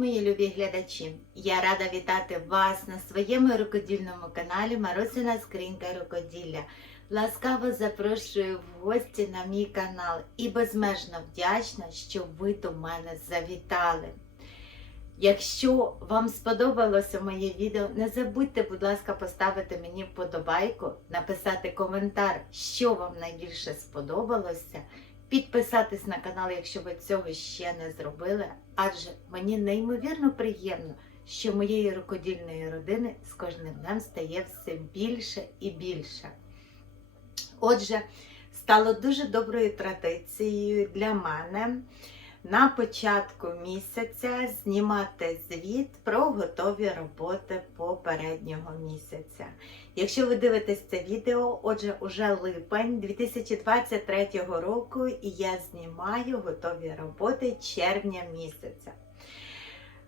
Мої любі глядачі! Я рада вітати вас на своєму рукодільному каналі Марусина Скринька Рукоділля. Ласкаво запрошую в гості на мій канал і безмежно вдячна, що ви до мене завітали. Якщо вам сподобалося моє відео, не забудьте, будь ласка, поставити мені вподобайку, написати коментар, що вам найбільше сподобалося. Підписатись на канал, якщо ви цього ще не зробили, адже мені неймовірно приємно, що моєї рукодільної родини з кожним днем стає все більше і більше. Отже, стало дуже доброю традицією для мене на початку місяця знімати звіт про готові роботи попереднього місяця. Якщо ви дивитесь це відео, отже, уже липень 2023 року, і я знімаю готові роботи червня місяця.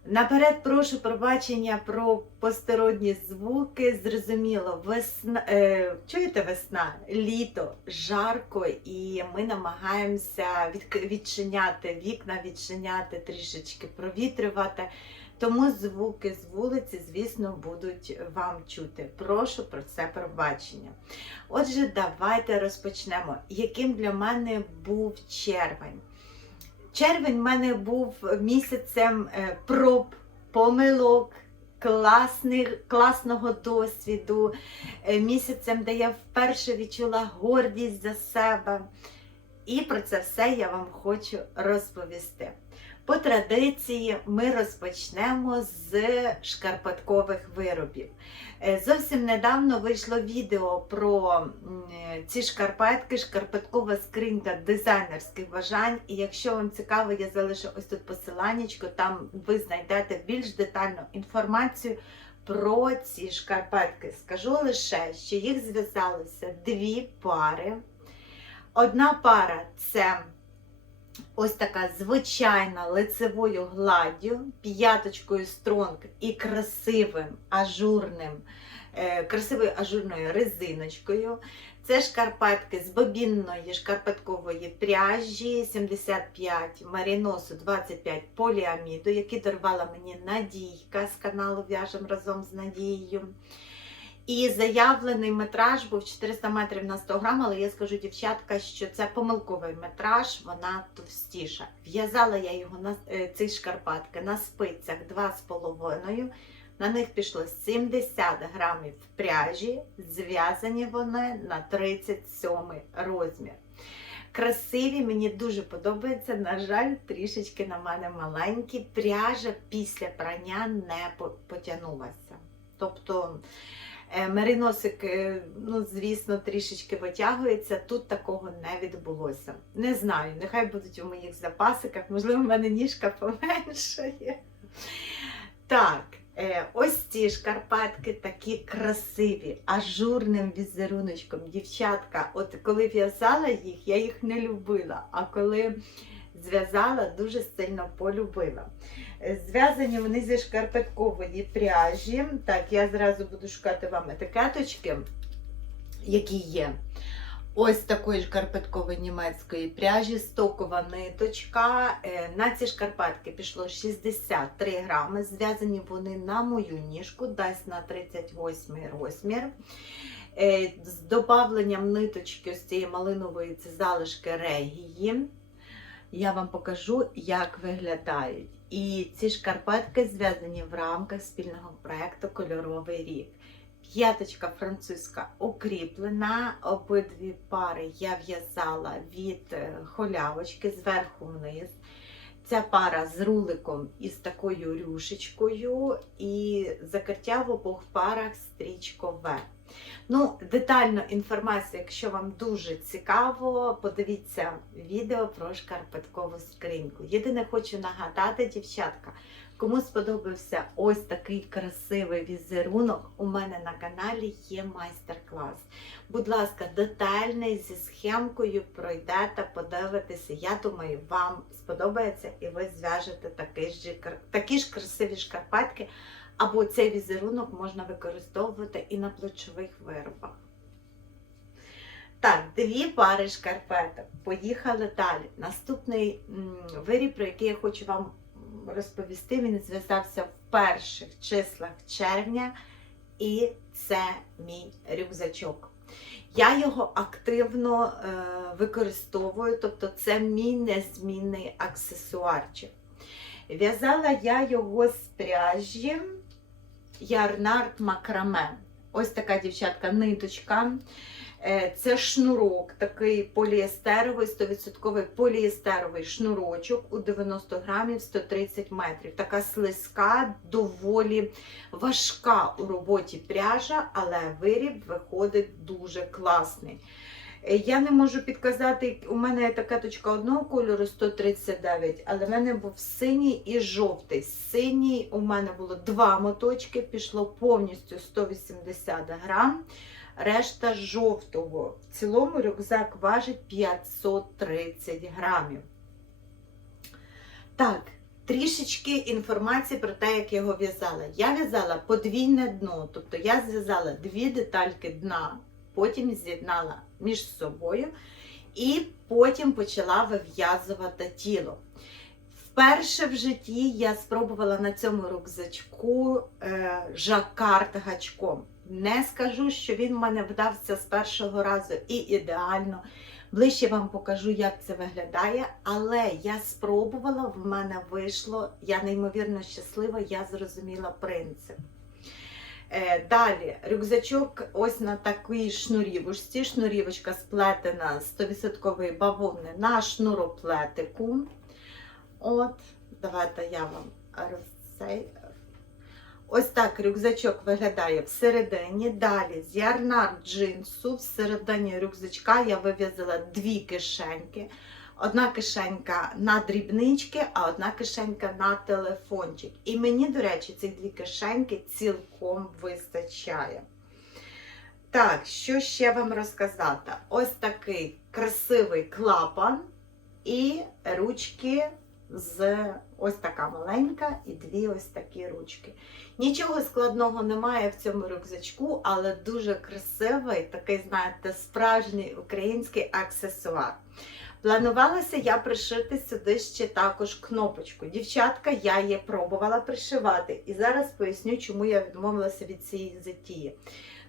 Наперед прошу пробачення про посторонні звуки. Зрозуміло, весна, е, чуєте весна, літо, жарко, і ми намагаємося від, відчиняти вікна, відчиняти трішечки, провітрювати. Тому звуки з вулиці, звісно, будуть вам чути. Прошу про це пробачення. Отже, давайте розпочнемо. Яким для мене був червень? Червень в мене був місяцем е, проб, помилок, класних, класного досвіду, е, місяцем, де я вперше відчула гордість за себе. І про це все я вам хочу розповісти. По традиції ми розпочнемо з шкарпеткових виробів. Е, Зовсім недавно вийшло відео про е, ці шкарпетки, шкарпеткова скринька дизайнерських бажань. І якщо вам цікаво, я залишу ось тут посиланнячко, там ви знайдете більш детальну інформацію про ці шкарпетки. Скажу лише, що їх зв'язалося дві пари. Одна пара це ось така звичайна лицевою гладдю, п'яточкою стронг і красивим ажурним, е, красивою ажурною резиночкою. Це шкарпетки з бобінної шкарпеткової пряжі 75 маріносу 25 поліаміду, які дарувала мені Надійка з каналу В'яжем разом з Надією. І заявлений метраж був 400 метрів на 100 грам, але я скажу, дівчатка, що це помилковий метраж, вона товстіша. В'язала я його на е, ці шкарпатки на спицях 2,5. На них пішло 70 грамів пряжі, зв'язані вони на 37 розмір. Красиві, мені дуже подобається. На жаль, трішечки на мене маленькі. Пряжа після прання не потягнулася. Тобто мериносик, е, ну, звісно, трішечки витягується. Тут такого не відбулося. Не знаю, нехай будуть у моїх запасиках, можливо, в мене ніжка поменшає. Так, е, ось ці шкарпетки такі красиві, ажурним візеруночком. Дівчатка, от коли в'язала їх, я їх не любила, а коли зв'язала, дуже сильно полюбила. Е, Зв'язані вони зі шкарпеткової пряжі. Так, я зразу буду шукати вам етикеточки, які є. Ось такої шкарпеткової німецької пряжі, стокова ниточка. Е, На ці шкарпетки пішло 63 грами. Зв'язані вони на мою ніжку, десь на 38 розмір. Е, З добавленням ниточки ось цієї малинової це залишки регії. Я вам покажу, як виглядають. І ці шкарпетки зв'язані в рамках спільного проєкту Кольоровий рік. П'яточка французька укріплена. Обидві пари я в'язала від е, холявочки зверху вниз. Ця пара з руликом і з такою рюшечкою, і закриття в обох парах стрічкове. Ну, детальну інформацію, якщо вам дуже цікаво, подивіться відео про шкарпеткову скриньку. Єдине хочу нагадати, дівчатка, кому сподобався ось такий красивий візерунок, у мене на каналі є майстер-клас. Будь ласка, детальний зі схемкою пройдете, подивитеся. Я думаю, вам сподобається і ви зв'яжете такі ж красиві шкарпетки. Або цей візерунок можна використовувати і на плечових виробах. Так, дві пари шкарпеток. Поїхали далі. Наступний виріб, про який я хочу вам розповісти. Він зв'язався в перших числах червня, і це мій рюкзачок. Я його активно е, використовую, тобто це мій незмінний аксесуарчик. В'язала я його з пряжі Ярнард Макраме. Ось така дівчатка ниточка. Е, Це шнурок, такий поліестеровий, 100% поліестеровий шнурочок у 90 грамів 130 метрів. Така слизька, доволі важка у роботі пряжа, але виріб виходить дуже класний. Е, Я не можу підказати, у мене є така точка одного кольору 139, але в мене був синій і жовтий. Синій у мене було два моточки, пішло повністю 180 грам. Решта жовтого. В цілому рюкзак важить 530 грамів. Так, трішечки інформації про те, як його в'язала. Я в'язала подвійне дно, тобто я зв'язала дві детальки дна, потім з'єднала між собою і потім почала вив'язувати тіло. Вперше в житті я спробувала на цьому рюкзачку е, жакард гачком. Не скажу, що він в мене вдався з першого разу і ідеально. Ближче вам покажу, як це виглядає, але я спробувала, в мене вийшло, я неймовірно щаслива, я зрозуміла принцип. Е, Далі рюкзачок ось на такій шнурівочці. Шнурівочка сплетена з 100% бавовни на шнуроплетику. От, давайте я вам розцей. Ось так рюкзачок виглядає всередині. Далі з ярнар джинсу всередині рюкзачка я вив'язала дві кишеньки. Одна кишенька на дрібнички, а одна кишенька на телефончик. І мені, до речі, ці дві кишеньки цілком вистачає. Так, що ще вам розказати? Ось такий красивий клапан і ручки з ось така маленька і дві ось такі ручки. Нічого складного немає в цьому рюкзачку, але дуже красивий, такий, знаєте, справжній український аксесуар. Планувалося я пришити сюди ще також кнопочку. Дівчатка, я її пробувала пришивати. І зараз поясню, чому я відмовилася від цієї затії.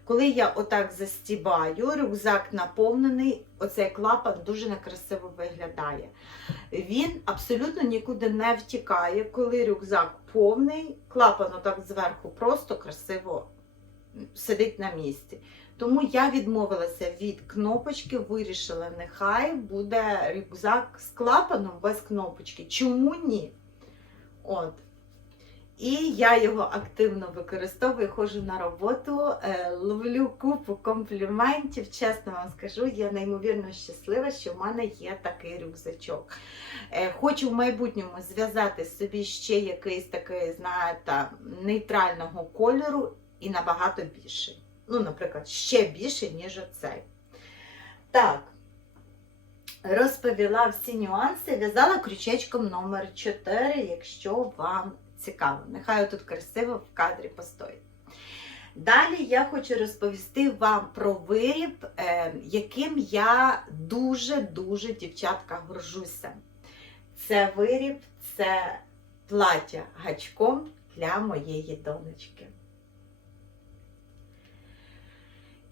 Коли я отак застібаю, рюкзак наповнений, оцей клапан дуже некрасиво виглядає. Він абсолютно нікуди не втікає. Коли рюкзак повний, клапан отак зверху просто красиво сидить на місці. Тому я відмовилася від кнопочки, вирішила, нехай буде рюкзак з клапаном без кнопочки. Чому ні? От. І я його активно використовую, ходжу на роботу, е, ловлю купу компліментів. Чесно вам скажу, я неймовірно щаслива, що в мене є такий рюкзачок. Е, Хочу в майбутньому зв'язати собі ще якийсь такий, знаєте, нейтрального кольору і набагато більший. Ну, наприклад, ще більше, ніж оцей. Так, розповіла всі нюанси, в'язала крючечком номер 4, якщо вам цікаво. Нехай тут красиво в кадрі постоїть. Далі я хочу розповісти вам про виріб, е, яким я дуже-дуже, дівчатка, горжуся. Це виріб, це плаття гачком для моєї донечки.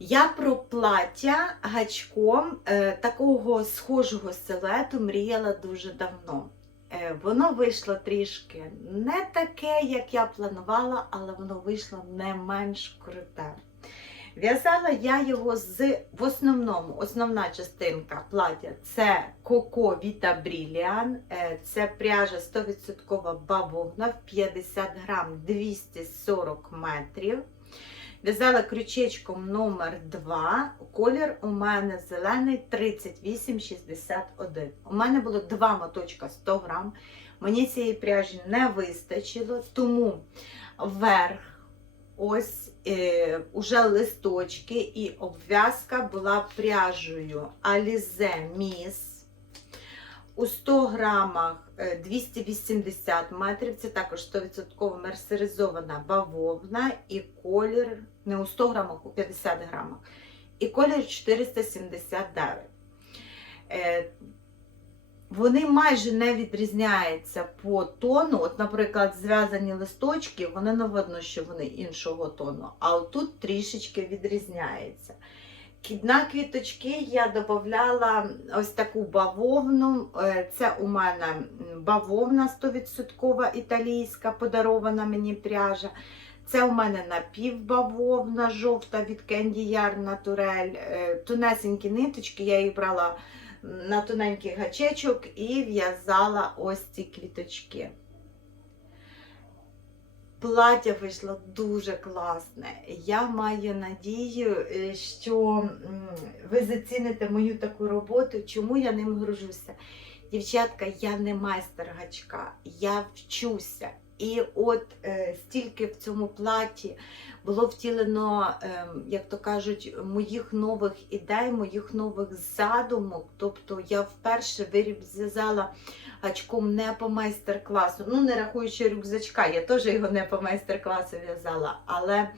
Я про плаття гачком е, такого схожого силуету мріяла дуже давно. Е, воно вийшло трішки не таке, як я планувала, але воно вийшло не менш круте. В'язала я його з в основному, основна частинка плаття це Coco Vita Brilliant, е, це пряжа 100% бавовна в 50 грам 240 метрів. В'язала крючечком номер 2 колір у мене зелений 3861. У мене було два моточка 100 грам. Мені цієї пряжі не вистачило, тому верх ось е, уже листочки і обв'язка була пряжею Alize Miss. У 100 грамах 280 метрів, це також 100% мерсеризована бавовна і колір, не у 100 грамах, у 50 грамах. І колір 479. Е, вони майже не відрізняються по тону. От, наприклад, зв'язані листочки, вони не видно, що вони іншого тону, а отут трішечки відрізняється. На квіточки я додавала ось таку бавовну. Е, Це у мене бавовна 100% італійська, подарована мені пряжа. Це у мене напівбавовна жовта від Candy Yarn Naturel. Е, Тонесенькі ниточки, я їх брала на тоненький гачечок і в'язала ось ці квіточки. Плаття вийшло дуже класне. Я маю надію, е, що ви заціните мою таку роботу. Чому я ним гружуся? Дівчатка, я не майстер гачка, я вчуся. І от е, стільки в цьому платі було втілено, е, як то кажуть, моїх нових ідей, моїх нових задумок. Тобто я вперше виріб зв'язала гачком не по майстер-класу. Ну, не рахуючи рюкзачка, я теж його не по майстер-класу в'язала, але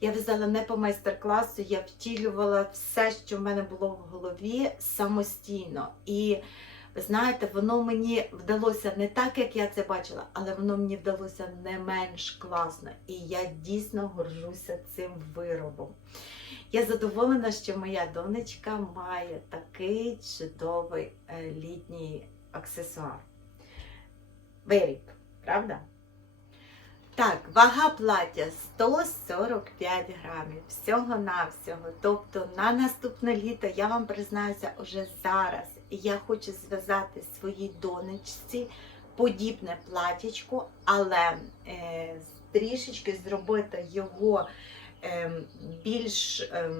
я в'язала не по майстер-класу, я втілювала все, що в мене було в голові самостійно. І ви знаєте, воно мені вдалося не так, як я це бачила, але воно мені вдалося не менш класно. І я дійсно горжуся цим виробом. Я задоволена, що моя донечка має такий чудовий е, літній аксесуар. Виріб, правда? Так, вага плаття 145 грамів. Всього-навсього. Тобто на наступне літо, я вам признаюся, уже зараз я хочу зв'язати своїй донечці подібне платічко, але е, трішечки зробити його е, більш е,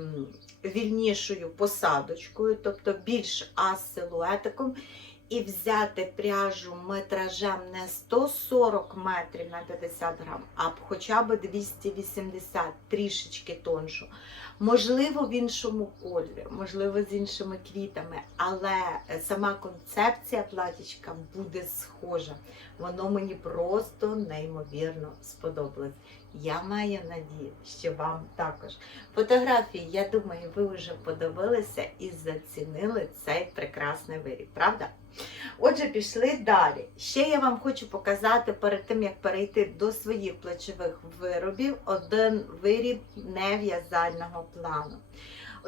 вільнішою посадочкою, тобто більш асилуетиком, і взяти пряжу метражем не 140 метрів на 50 грам, а хоча б 280, трішечки тоншу. Можливо, в іншому кольорі, можливо, з іншими квітами, але сама концепція платічка буде схожа. Воно мені просто неймовірно сподобалось. Я маю надію, що вам також. Фотографії, я думаю, ви вже подивилися і зацінили цей прекрасний виріб, правда? Отже, пішли далі. Ще я вам хочу показати перед тим, як перейти до своїх плечових виробів, один виріб нев'язального плану.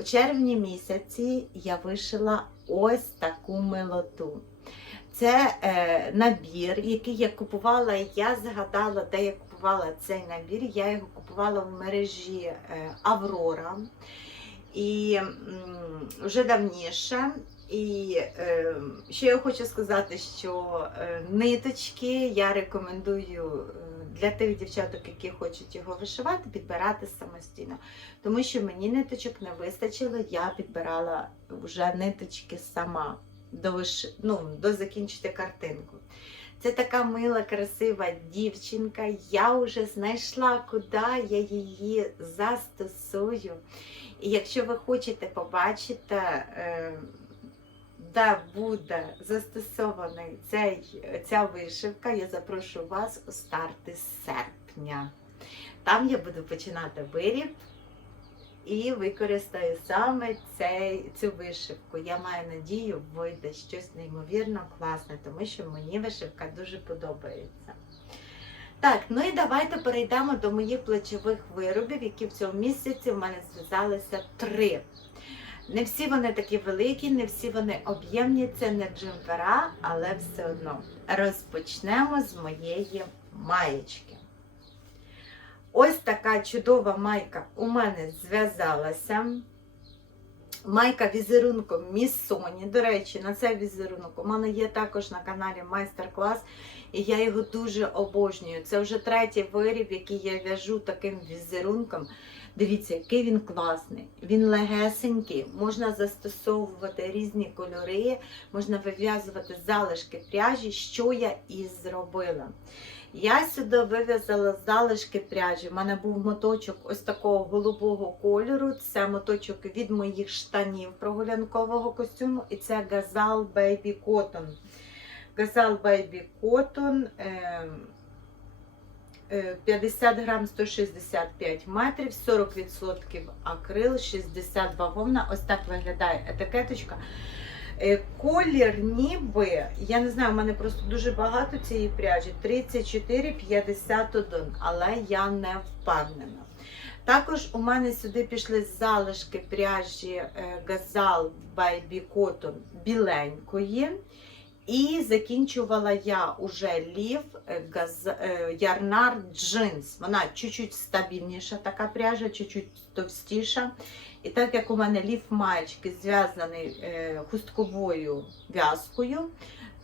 У червні місяці я вишила ось таку милоту. Це е, набір, який я купувала, і я згадала, де я купувала цей набір. Я його купувала в мережі е, Аврора. І вже давніше. І е, ще я хочу сказати, що е, ниточки я рекомендую е, для тих дівчаток, які хочуть його вишивати, підбирати самостійно. Тому що мені ниточок не вистачило, я підбирала вже ниточки сама до, виш... ну, до закінчити картинку. Це така мила, красива дівчинка. Я вже знайшла, куди я її застосую. І якщо ви хочете побачити, е, де буде застосований цей, ця вишивка, я запрошую вас у старти серпня. Там я буду починати виріб і використаю саме цей, цю вишивку. Я маю надію, вийде щось неймовірно класне, тому що мені вишивка дуже подобається. Так, ну і давайте перейдемо до моїх плечових виробів, які в цьому місяці в мене зв'язалися три. Не всі вони такі великі, не всі вони об'ємні, це не джемпера, але все одно. Розпочнемо з моєї маєчки. Ось така чудова майка у мене зв'язалася. Майка візерунком Місоні. До речі, на цей візерунок у мене є також на каналі майстер-клас, і я його дуже обожнюю. Це вже третій виріб, який я в'яжу таким візерунком. Дивіться, який він класний. Він легесенький, можна застосовувати різні кольори, можна вив'язувати залишки пряжі, що я і зробила. Я сюди вив'язала залишки пряжі. У мене був моточок ось такого голубого кольору. Це моточок від моїх штанів прогулянкового костюму, і це Gazal Baby. Gazal Baby Cotton. Е 50 грам 165 метрів, 40% акрил, 60 бавовна. Ось так виглядає етикеточка. Е, Колір ніби, я не знаю, у мене просто дуже багато цієї пряжі 34-51, але я не впевнена. Також у мене сюди пішли залишки пряжі е, Gazal Baby Cotton біленької. І закінчувала я уже лів е, газ... е, Ярнар Джинс. Вона чуть-чуть стабільніша, така пряжа, чуть-чуть товстіша. І так як у мене лів маєчки зв'язаний е, хустковою в'язкою,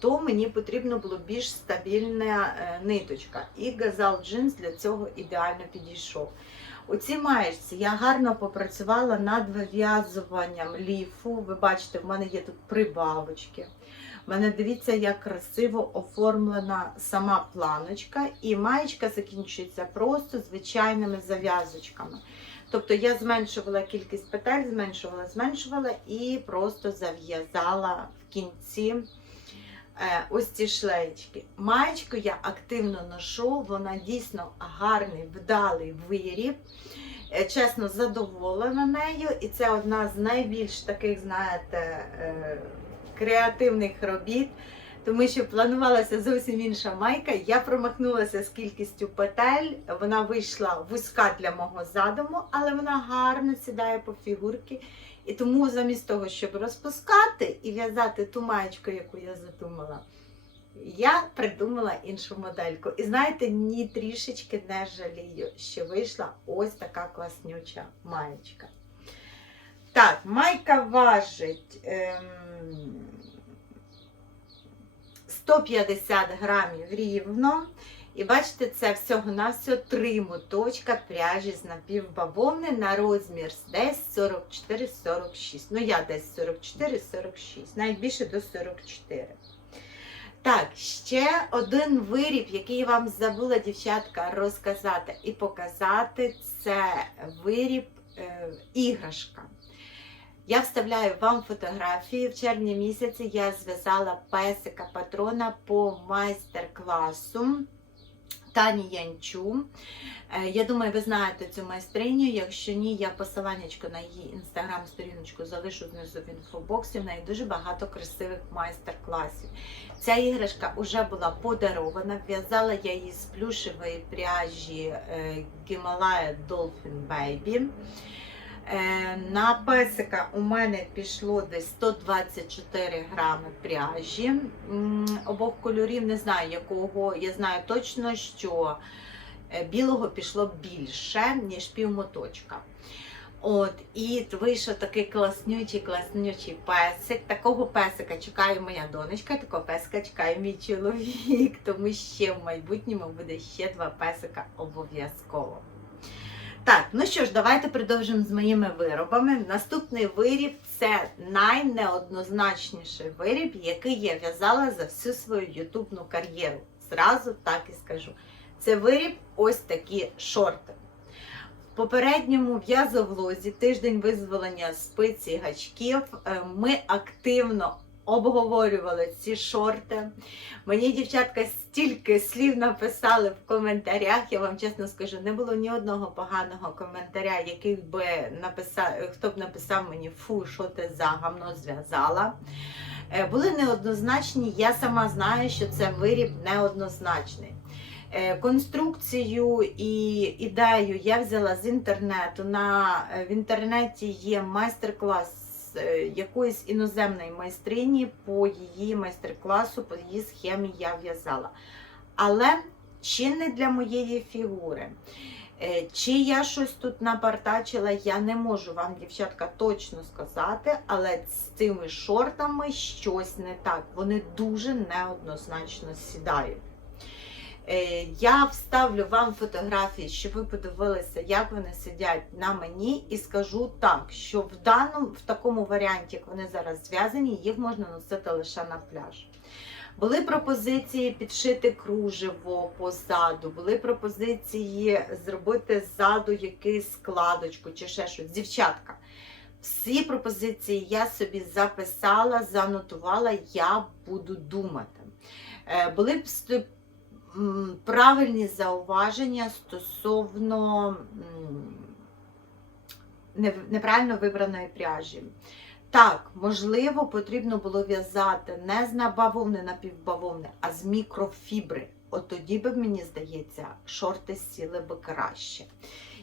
то мені потрібно було більш стабільна е, ниточка. І газал джинс для цього ідеально підійшов. У цій маєчці я гарно попрацювала над вив'язуванням ліфу. Ви бачите, в мене є тут прибавочки. У мене дивіться, як красиво оформлена сама планочка, і маєчка закінчується просто звичайними зав'язочками. Тобто я зменшувала кількість петель, зменшувала, зменшувала і просто зав'язала в кінці е, ось ці шлеєчки. Маєчку я активно ношу, вона дійсно гарний, вдалий виріб. Е, Чесно, задоволена нею, і це одна з найбільш таких, знаєте, е, креативних робіт, тому що планувалася зовсім інша майка. Я промахнулася з кількістю петель. Вона вийшла вузька для мого задуму, але вона гарно сідає по фігурки. І тому замість того, щоб розпускати і в'язати ту маєчку, яку я задумала, я придумала іншу модельку. І знаєте, ні трішечки не жалію, що вийшла ось така класнюча маєчка. Так, майка важить ем, 150 грамів рівно. І бачите, це всього-навсього три моточка пряжі з напівбавовни на розмір десь 44-46. Ну, я десь 44-46, навіть більше до 44. Так, ще один виріб, який я вам забула, дівчатка, розказати і показати, це виріб е, іграшка. Я вставляю вам фотографії. В червні місяці я зв'язала песика патрона по майстер-класу Тані Янчу. Е, Я думаю, ви знаєте цю майстриню. Якщо ні, я посиланнячко на її інстаграм-сторіночку залишу знизу в інфобоксі. В неї дуже багато красивих майстер-класів. Ця іграшка вже була подарована. В'язала я її з плюшевої пряжі е, Himalaya Dolphin Baby. Е, На песика у мене пішло десь 124 грами пряжі обох кольорів. Не знаю якого. Я знаю точно, що е, білого пішло більше, ніж півмоточка. От, і вийшов такий класнючий, класнючий песик. Такого песика чекає моя донечка, такого песика чекає мій чоловік, тому ще в майбутньому буде ще два песика обов'язково. Так, ну що ж, давайте продовжимо з моїми виробами. Наступний виріб це найнеоднозначніший виріб, який я в'язала за всю свою ютубну кар'єру. Зразу так і скажу. Це виріб ось такі шорти. В попередньому в'язовлозі тиждень визволення спиці гачків. е, Ми активно обговорювали ці шорти. Мені дівчатка стільки слів написали в коментарях. Я вам чесно скажу, не було ні одного поганого коментаря, який би написав, хто б написав мені фу, що ти за гамно зв'язала. Е, Були неоднозначні. Я сама знаю, що це виріб неоднозначний. Е, Конструкцію і ідею я взяла з інтернету. На, е, в інтернеті є майстер-клас якоїсь іноземної майстрині по її майстер-класу, по її схемі я в'язала. Але чи не для моєї фігури. Е, Чи я щось тут напартачила, я не можу вам, дівчатка, точно сказати, але з цими шортами щось не так. Вони дуже неоднозначно сідають. Е, Я вставлю вам фотографії, щоб ви подивилися, як вони сидять на мені, і скажу так, що в даному в такому варіанті, як вони зараз зв'язані, їх можна носити лише на пляж. Були пропозиції підшити кружево позаду, були пропозиції зробити ззаду якусь складочку чи ще щось. Дівчатка, всі пропозиції я собі записала, занотувала, я буду думати. Е, Були б правильні зауваження стосовно неправильно вибраної пряжі. Так, можливо, потрібно було в'язати не з набавовни напівбавовни, а з мікрофібри. От тоді би, мені здається, шорти сіли би краще.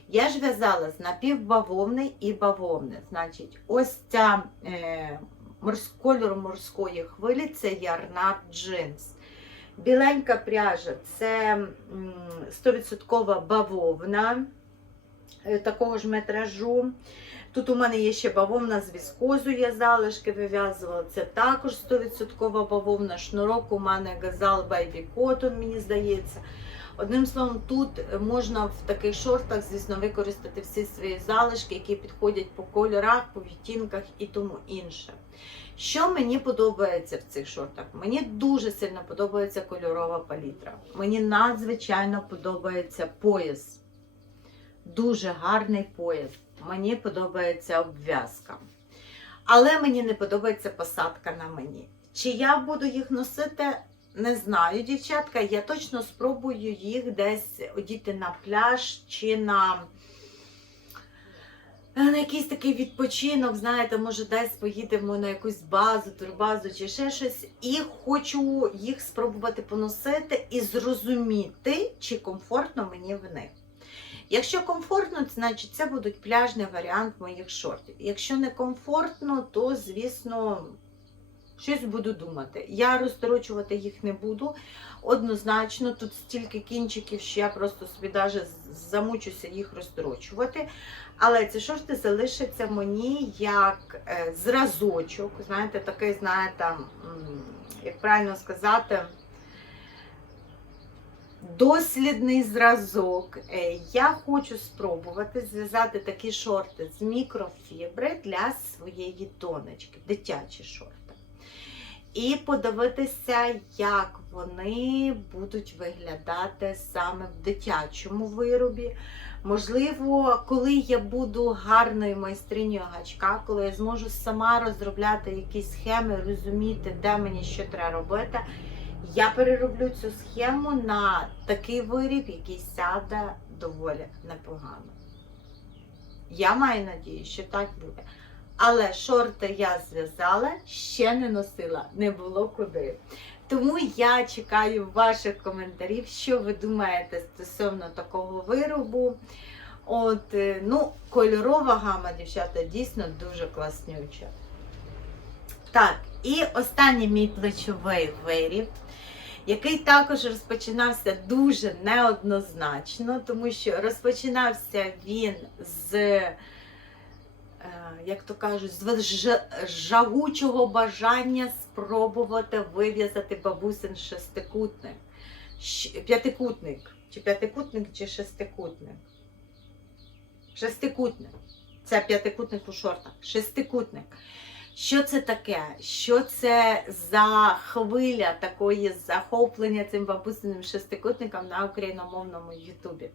Я ж в'язала з напівбавовни і бавовни. Значить, ось ця е, морс, кольору морської хвилі це ярнар джинс. Біленька пряжа це 100% бавовна е, такого ж метражу. Тут у мене є ще бавовна з віскозу, я залишки вив'язувала. Це також 100% бавовна. Шнурок у мене газал Baby Cotton, мені здається. Одним словом, тут можна в таких шортах, звісно, використати всі свої залишки, які підходять по кольорах, по відтінках і тому інше. Що мені подобається в цих шортах? Мені дуже сильно подобається кольорова палітра. Мені надзвичайно подобається пояс. Дуже гарний пояс. Мені подобається обв'язка. Але мені не подобається посадка на мені. Чи я буду їх носити, не знаю, дівчатка. Я точно спробую їх десь одіти на пляж чи на, на якийсь такий відпочинок. Знаєте, може, десь поїдемо на якусь базу, турбазу чи ще щось. І хочу їх спробувати поносити і зрозуміти, чи комфортно мені в них. Якщо комфортно, значить це буде пляжний варіант моїх шортів. Якщо не комфортно, то, звісно, щось буду думати. Я розторочувати їх не буду. Однозначно, тут стільки кінчиків, що я просто собі навіть замучуся їх розторочувати. Але ці шорти залишаться мені як е, зразочок. Знаєте, такий, знаєте, як правильно сказати, дослідний зразок. Е, Я хочу спробувати зв'язати такі шорти з мікрофібри для своєї донечки, дитячі шорти. І подивитися, як вони будуть виглядати саме в дитячому виробі. Можливо, коли я буду гарною майстринею гачка, коли я зможу сама розробляти якісь схеми, розуміти, де мені що треба робити, я перероблю цю схему на такий виріб, який сяде доволі непогано. Я маю надію, що так буде. Але шорти я зв'язала, ще не носила, не було куди. Тому я чекаю ваших коментарів, що ви думаєте стосовно такого виробу. От, е, ну, кольорова гама, дівчата, дійсно дуже класнюча. Так, і останній мій плечовий виріб, який також розпочинався дуже неоднозначно, тому що розпочинався він з, як то кажуть, з жагучого бажання спробувати вив'язати бабусин шестикутник. П'ятикутник. Чи п'ятикутник, чи шестикутник? Шестикутник. Це п'ятикутник у шортах. Шестикутник. Що це таке? Що це за хвиля такої захоплення цим бабусиним шестикутником на україномовному Ютубі?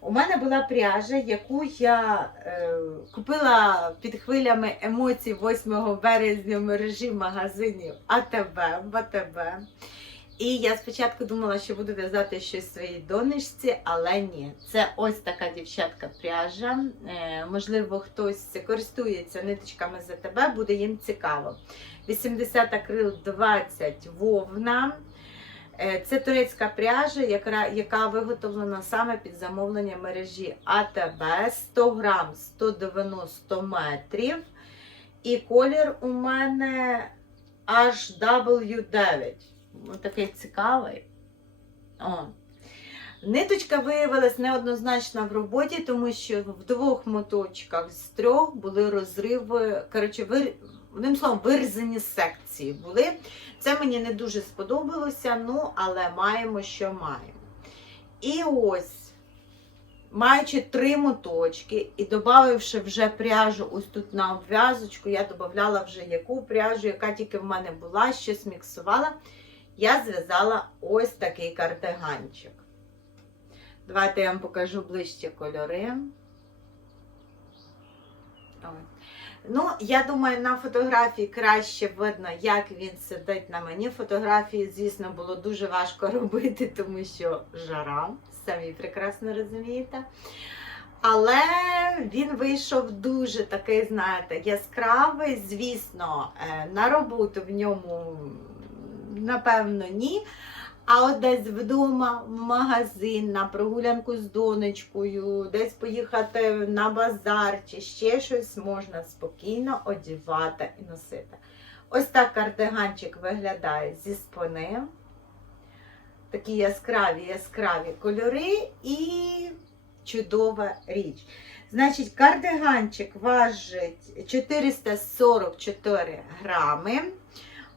У мене була пряжа, яку я е, купила під хвилями емоцій 8 березня в мережі магазинів АТБ, БАТБ. І я спочатку думала, що буду в'язати щось своїй донечці, але ні. Це ось така дівчатка пряжа. Е, можливо, хтось користується ниточками з АТБ, буде їм цікаво. 80 акрил 20 вовна. Е, Це турецька пряжа, яка, яка виготовлена саме під замовлення мережі АТБ 100 грам 190 метрів. І колір у мене HW9. Такий цікавий. О. Ниточка виявилась неоднозначна в роботі, тому що в двох моточках з трьох були розриви, коротше, вир... одним словом, вирізані секції були. Це мені не дуже сподобалося, ну, але маємо, що маємо. І ось, маючи три моточки і додавши вже пряжу ось тут на обв'язочку, я додавала вже яку пряжу, яка тільки в мене була, щось міксувала я зв'язала ось такий кардиганчик. Давайте я вам покажу ближче кольори. Ну, я думаю, на фотографії краще видно, як він сидить на мені. Фотографії, звісно, було дуже важко робити, тому що жара, самі прекрасно розумієте. Але він вийшов дуже такий, знаєте, яскравий. Звісно, е, на роботу в ньому, напевно, ні. А от десь вдома, в магазин, на прогулянку з донечкою, десь поїхати на базар чи ще щось можна спокійно одягати і носити. Ось так кардиганчик виглядає зі спини. Такі яскраві, яскраві кольори і чудова річ. Значить, кардиганчик важить 444 грами.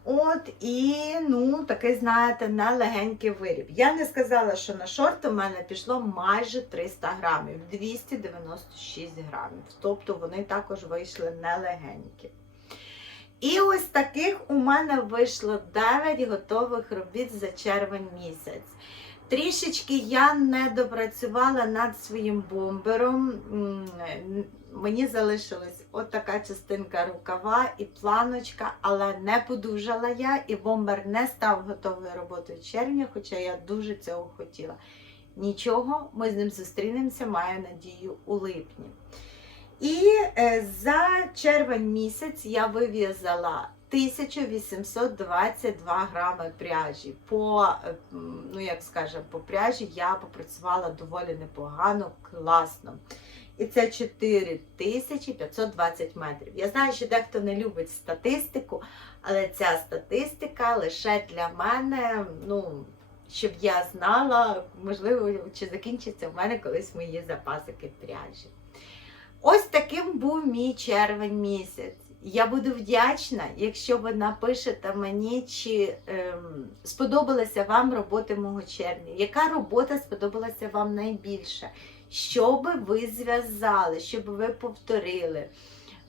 От і ну, такий, знаєте, нелегенький виріб. Я не сказала, що на шорт у мене пішло майже 300 грамів, 296 грамів. Тобто вони також вийшли нелегенькі. І ось таких у мене вийшло 9 готових робіт за червень місяць. Трішечки я не допрацювала над своїм бомбером. Мені залишилась от частинка рукава і планочка, але не подужала я, і бомбер не став готовою роботою в червні, хоча я дуже цього хотіла. Нічого, ми з ним зустрінемося, маю надію, у липні. І е, за червень місяць я вив'язала 1822 грами пряжі. По, е, ну як скажемо, по пряжі я попрацювала доволі непогано, класно. І це 4520 метрів. Я знаю, що дехто не любить статистику, але ця статистика лише для мене, ну, щоб я знала, можливо, чи закінчиться в мене колись мої запасики пряжі. Ось таким був мій червень місяць. Я буду вдячна, якщо ви напишете мені, чи ем, сподобалася вам робота мого червня. Яка робота сподобалася вам найбільше? Що би ви зв'язали, що би ви повторили?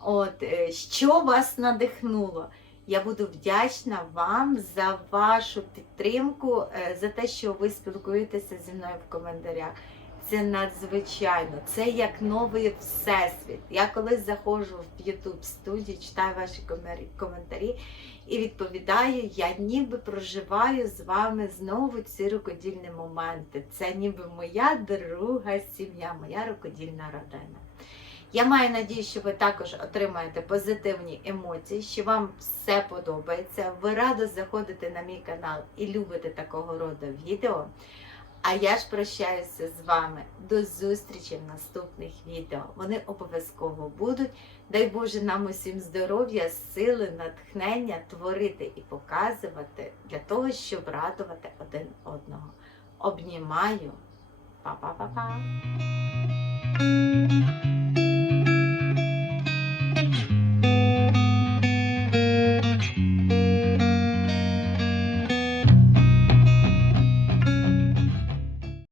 От, е, що вас надихнуло? Я буду вдячна вам за вашу підтримку, е, за те, що ви спілкуєтеся зі мною в коментарях. Це надзвичайно, це як новий всесвіт. Я колись заходжу в YouTube студію, читаю ваші коментарі і відповідаю, я ніби проживаю з вами знову ці рукодільні моменти. Це ніби моя друга сім'я, моя рукодільна родина. Я маю надію, що ви також отримаєте позитивні емоції, що вам все подобається. Ви радо заходите на мій канал і любите такого роду відео. А я ж прощаюся з вами. До зустрічі в наступних відео. Вони обов'язково будуть. Дай Боже нам усім здоров'я, сили, натхнення творити і показувати для того, щоб радувати один одного. Обнімаю. Па-па-па-па.